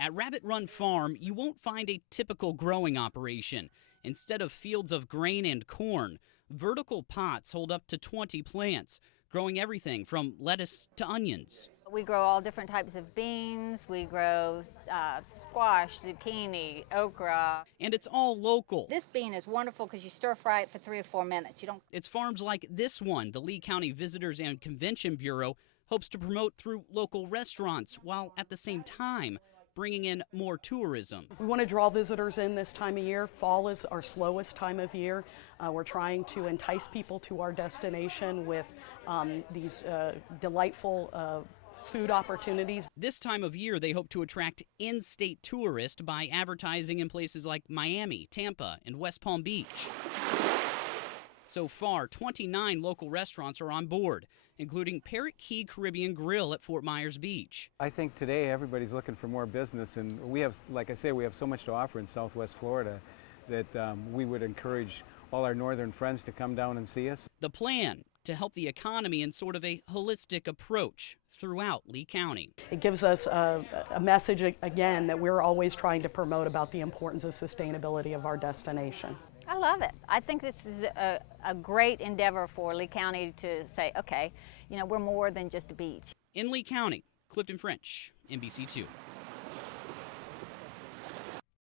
At Rabbit Run Farm, you won't find a typical growing operation. Instead of fields of grain and corn, vertical pots hold up to 20 plants, growing everything from lettuce to onions. We grow all different types of beans. We grow squash, zucchini, okra. And it's all local. This bean is wonderful because you stir fry it for 3 or 4 minutes. It's farms like this one the Lee County Visitors and Convention Bureau hopes to promote through local restaurants, while at the same time bringing in more tourism. We want to draw visitors in this time of year. Fall is our slowest time of year. We're trying to entice people to our destination with these delightful food opportunities. This time of year, they hope to attract in-state tourists by advertising in places like Miami, Tampa, and West Palm Beach. So far, 29 local restaurants are on board, including Parrot Key Caribbean Grill at Fort Myers Beach. I think today everybody's looking for more business, and we have, like I say, we have so much to offer in Southwest Florida that we would encourage all our northern friends to come down and see us. The plan to help the economy in sort of a holistic approach throughout Lee County. It gives us a message again that we're always trying to promote about the importance of sustainability of our destination. I love it. I think this is a great endeavor for Lee County to say, okay, we're more than just a beach. In Lee County, Clifton French, NBC2.